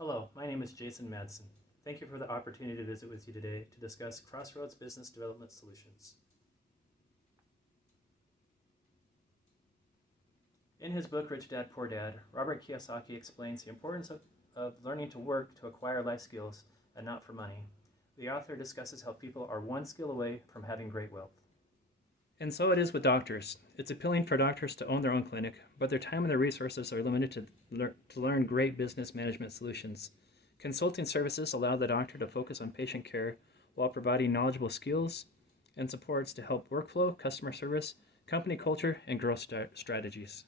Hello, my name is Jason Madsen. Thank you for the opportunity to visit with you today to discuss Crossroads Business Development Solutions. In his book, Rich Dad, Poor Dad, Robert Kiyosaki explains the importance of learning to work to acquire life skills and not for money. The author discusses how people are one skill away from having great wealth. And so it is with doctors. It's appealing for doctors to own their own clinic, but their time and their resources are limited to learn great business management solutions. Consulting services allow the doctor to focus on patient care while providing knowledgeable skills and supports to help workflow, customer service, company culture, and growth strategies.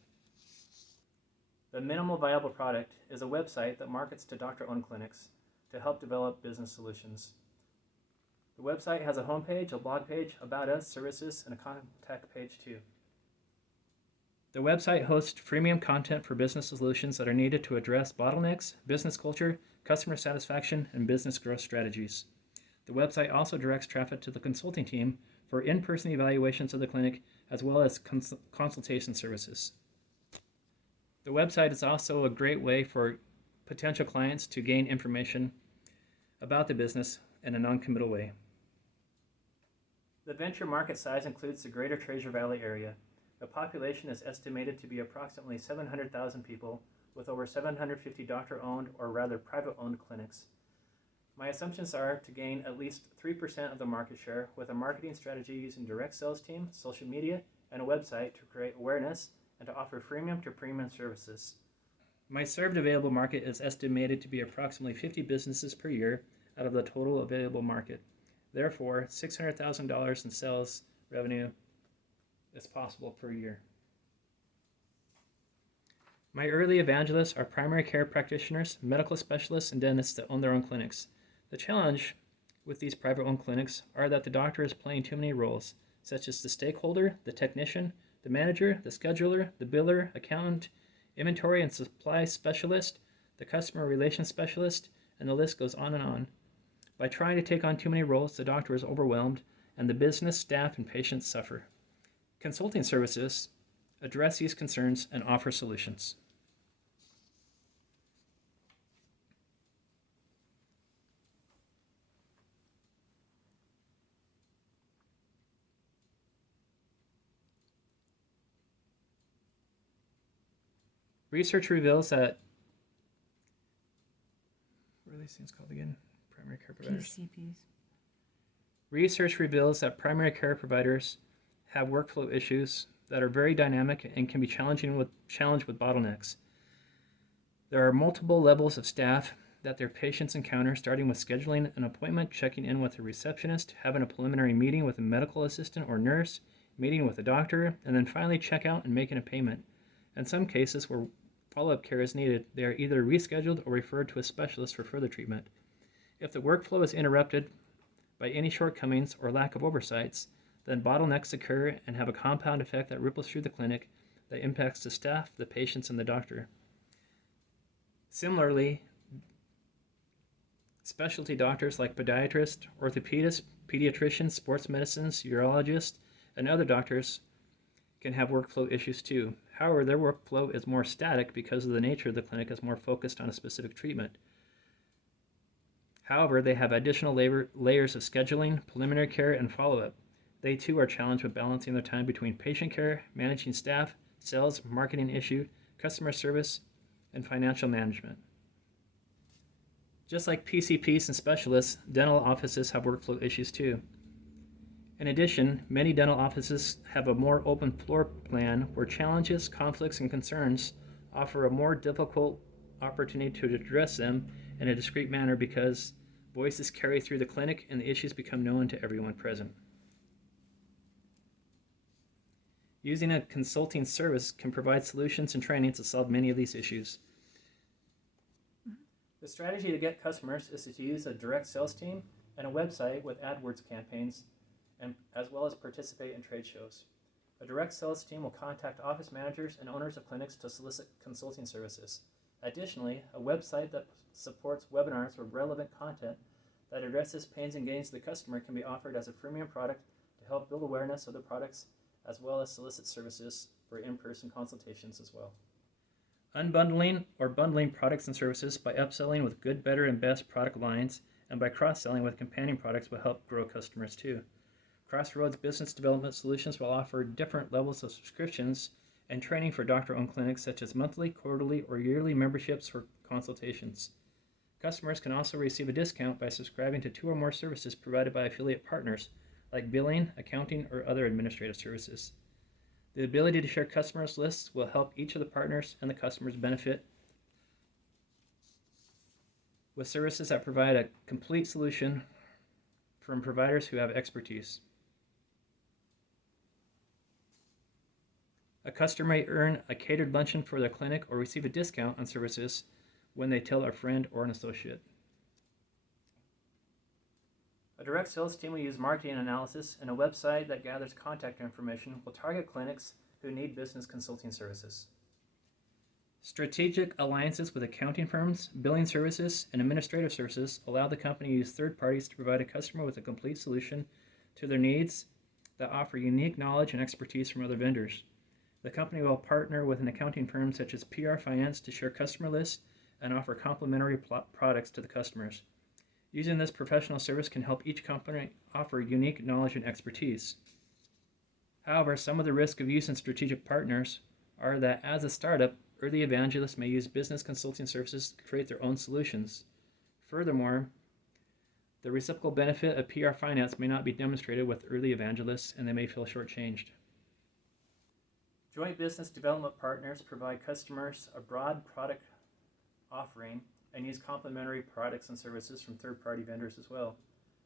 The minimal viable product is a website that markets to doctor-owned clinics to help develop business solutions. The website has a homepage, a blog page, about us, services, and a contact page too. The website hosts freemium content for business solutions that are needed to address bottlenecks, business culture, customer satisfaction, and business growth strategies. The website also directs traffic to the consulting team for in-person evaluations of the clinic as well as consultation services. The website is also a great way for potential clients to gain information about the business in a non-committal way. The venture market size includes the greater Treasure Valley area. The population is estimated to be approximately 700,000 people, with over 750 doctor-owned or rather private-owned clinics. My assumptions are to gain at least 3% of the market share with a marketing strategy using direct sales team, social media, and a website to create awareness and to offer freemium to premium services. My served available market is estimated to be approximately 50 businesses per year out of the total available market. Therefore, $600,000 in sales revenue is possible per year. My early evangelists are primary care practitioners, medical specialists, and dentists that own their own clinics. The challenge with these private-owned clinics are that the doctor is playing too many roles, such as the stakeholder, the technician, the manager, the scheduler, the biller, accountant, inventory and supply specialist, the customer relations specialist, and the list goes on and on. By trying to take on too many roles, the doctor is overwhelmed, and the business, staff, and patients suffer. Consulting services address these concerns and offer solutions. Research reveals that, what are these things called again? Primary care providers. PCPs. Research reveals that primary care providers have workflow issues that are very dynamic and can be challenged with bottlenecks. There are multiple levels of staff that their patients encounter, starting with scheduling an appointment, checking in with a receptionist, having a preliminary meeting with a medical assistant or nurse, meeting with a doctor, and then finally check out and making a payment. In some cases where follow-up care is needed, they are either rescheduled or referred to a specialist for further treatment. If the workflow is interrupted by any shortcomings or lack of oversights, then bottlenecks occur and have a compound effect that ripples through the clinic that impacts the staff, the patients, and the doctor. Similarly, specialty doctors like podiatrists, orthopedists, pediatricians, sports medicines, urologists, and other doctors can have workflow issues too. However, their workflow is more static because of the nature of the clinic is more focused on a specific treatment. However, they have additional layers of scheduling, preliminary care, and follow-up. They too are challenged with balancing their time between patient care, managing staff, sales, marketing issue, customer service, and financial management. Just like PCPs and specialists, dental offices have workflow issues too. In addition, many dental offices have a more open floor plan where challenges, conflicts, and concerns offer a more difficult opportunity to address them in a discreet manner because voices carry through the clinic and the issues become known to everyone present. Using a consulting service can provide solutions and training to solve many of these issues. The strategy to get customers is to use a direct sales team and a website with AdWords campaigns, and as well as participate in trade shows. A direct sales team will contact office managers and owners of clinics to solicit consulting services. Additionally, a website that supports webinars with relevant content that addresses pains and gains of the customer can be offered as a freemium product to help build awareness of the products as well as solicit services for in-person consultations as well. Unbundling or bundling products and services by upselling with good, better, and best product lines and by cross-selling with companion products will help grow customers too. Crossroads Business Development Solutions will offer different levels of subscriptions and training for doctor-owned clinics such as monthly, quarterly, or yearly memberships for consultations. Customers can also receive a discount by subscribing to 2 or more services provided by affiliate partners like billing, accounting, or other administrative services. The ability to share customers lists will help each of the partners and the customers benefit with services that provide a complete solution from providers who have expertise. A customer may earn a catered luncheon for their clinic or receive a discount on services when they tell a friend or an associate. A direct sales team will use marketing analysis and a website that gathers contact information will target clinics who need business consulting services. Strategic alliances with accounting firms, billing services, and administrative services allow the company to use third parties to provide a customer with a complete solution to their needs that offer unique knowledge and expertise from other vendors. The company will partner with an accounting firm such as PR Finance to share customer lists and offer complementary products to the customers. Using this professional service can help each company offer unique knowledge and expertise. However, some of the risks of using strategic partners are that as a startup, early evangelists may use business consulting services to create their own solutions. Furthermore, the reciprocal benefit of PR Finance may not be demonstrated with early evangelists and they may feel shortchanged. Joint business development partners provide customers a broad product offering and use complementary products and services from third-party vendors as well.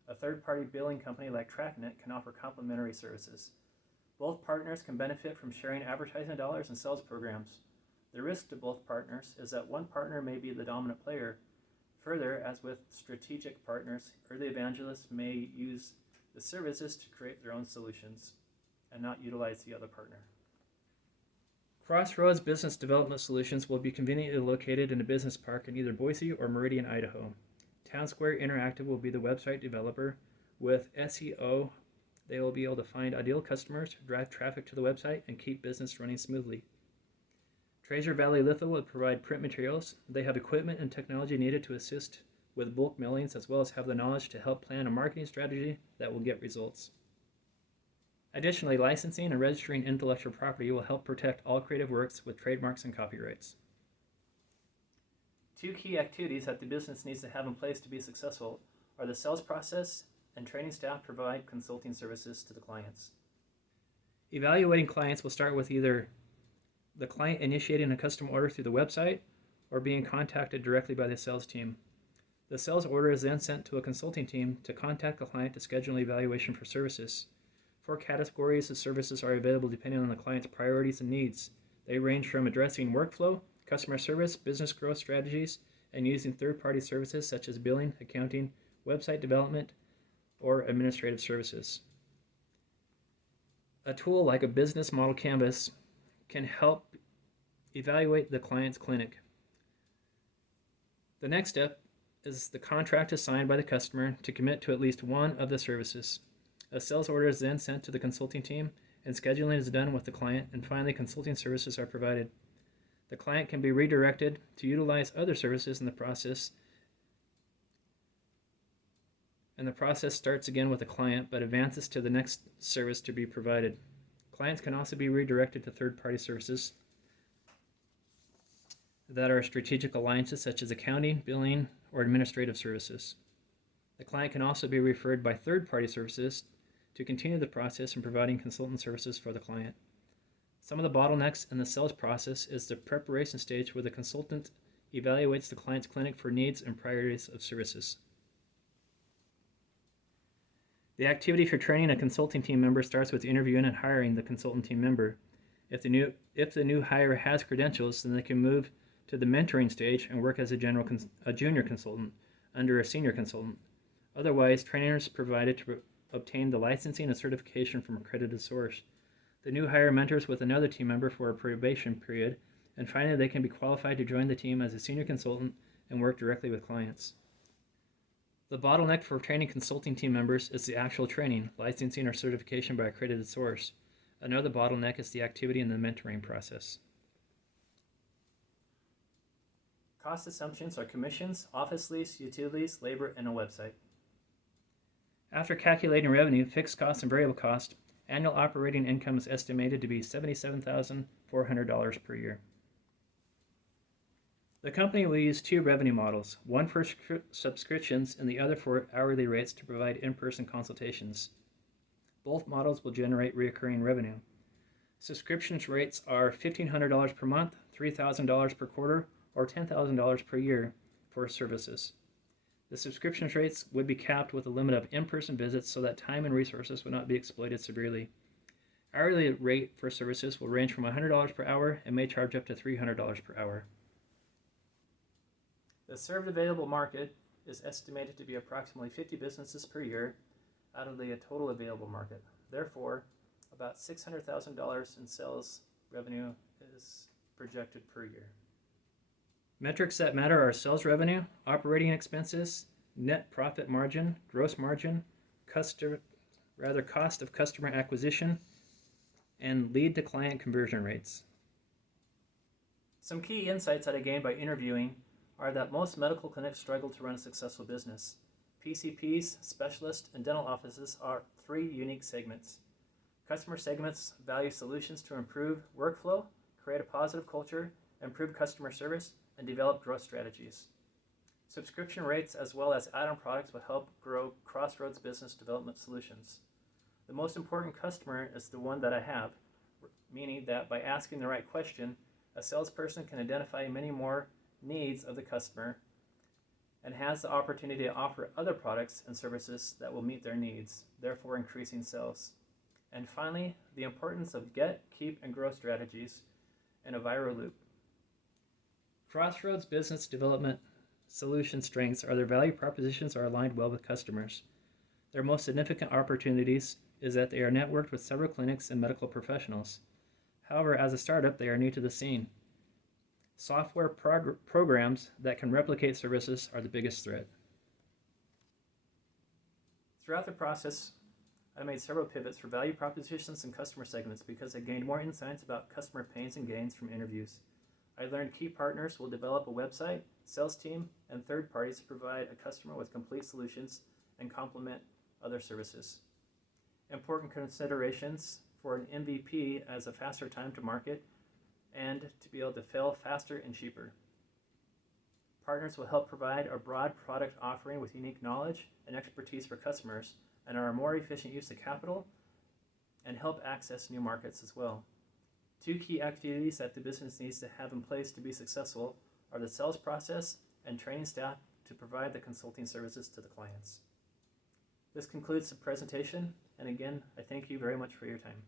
A third-party billing company like TrackNet can offer complementary services. Both partners can benefit from sharing advertising dollars and sales programs. The risk to both partners is that one partner may be the dominant player. Further, as with strategic partners, early evangelists may use the services to create their own solutions and not utilize the other partner. Crossroads Business Development Solutions will be conveniently located in a business park in either Boise or Meridian, Idaho. Town Square Interactive will be the website developer. With SEO, they will be able to find ideal customers, drive traffic to the website, and keep business running smoothly. Treasure Valley Litho will provide print materials. They have equipment and technology needed to assist with bulk mailings as well as have the knowledge to help plan a marketing strategy that will get results. Additionally, licensing and registering intellectual property will help protect all creative works with trademarks and copyrights. 2 key activities that the business needs to have in place to be successful are the sales process and training staff provide consulting services to the clients. Evaluating clients will start with either the client initiating a custom order through the website or being contacted directly by the sales team. The sales order is then sent to a consulting team to contact the client to schedule an evaluation for services. 4 categories of services are available depending on the client's priorities and needs. They range from addressing workflow, customer service, business growth strategies, and using third-party services such as billing, accounting, website development, or administrative services. A tool like a business model canvas can help evaluate the client's clinic. The next step is the contract is signed by the customer to commit to at least one of the services. A sales order is then sent to the consulting team, and scheduling is done with the client, and finally consulting services are provided. The client can be redirected to utilize other services in the process, and the process starts again with the client, but advances to the next service to be provided. Clients can also be redirected to third-party services that are strategic alliances such as accounting, billing, or administrative services. The client can also be referred by third-party services to continue the process in providing consultant services for the client. Some of the bottlenecks in the sales process is the preparation stage where the consultant evaluates the client's clinic for needs and priorities of services. The activity for training a consulting team member starts with interviewing and hiring the consultant team member. If the new hire has credentials, then they can move to the mentoring stage and work as a junior consultant under a senior consultant. Otherwise, training is provided to obtain the licensing and certification from an accredited source. The new hire mentors with another team member for a probation period, and finally they can be qualified to join the team as a senior consultant and work directly with clients. The bottleneck for training consulting team members is the actual training, licensing, or certification by accredited source. Another bottleneck is the activity in the mentoring process. Cost assumptions are commissions, office lease, utilities, labor, and a website. After calculating revenue, fixed costs, and variable cost, annual operating income is estimated to be $77,400 per year. The company will use two revenue models, one for subscriptions and the other for hourly rates to provide in-person consultations. Both models will generate recurring revenue. Subscriptions rates are $1,500 per month, $3,000 per quarter, or $10,000 per year for services. The subscription rates would be capped with a limit of in-person visits so that time and resources would not be exploited severely. Hourly rate for services will range from $100 per hour and may charge up to $300 per hour. The served available market is estimated to be approximately 50 businesses per year out of the total available market. Therefore, about $600,000 in sales revenue is projected per year. Metrics that matter are sales revenue, operating expenses, net profit margin, gross margin, cost of customer acquisition, and lead to client conversion rates. Some key insights that I gained by interviewing are that most medical clinics struggle to run a successful business. PCPs, specialists, and dental offices are three unique segments. Customer segments value solutions to improve workflow, create a positive culture, improve customer service, and develop growth strategies. Subscription rates as well as add-on products will help grow Crossroads business development solutions. The most important customer is the one that I have, meaning that by asking the right question, a salesperson can identify many more needs of the customer and has the opportunity to offer other products and services that will meet their needs, therefore increasing sales. And finally, the importance of get, keep, and grow strategies in a viral loop. Crossroads business development solution strengths are their value propositions are aligned well with customers. Their most significant opportunities is that they are networked with several clinics and medical professionals. However, as a startup, they are new to the scene. Software programs that can replicate services are the biggest threat. Throughout the process, I made several pivots for value propositions and customer segments because I gained more insights about customer pains and gains from interviews. I learned key partners will develop a website, sales team, and third parties to provide a customer with complete solutions and complement other services. Important considerations for an MVP as a faster time to market and to be able to fail faster and cheaper. Partners will help provide a broad product offering with unique knowledge and expertise for customers and are a more efficient use of capital and help access new markets as well. Two key activities that the business needs to have in place to be successful are the sales process and training staff to provide the consulting services to the clients. This concludes the presentation, and again, I thank you very much for your time.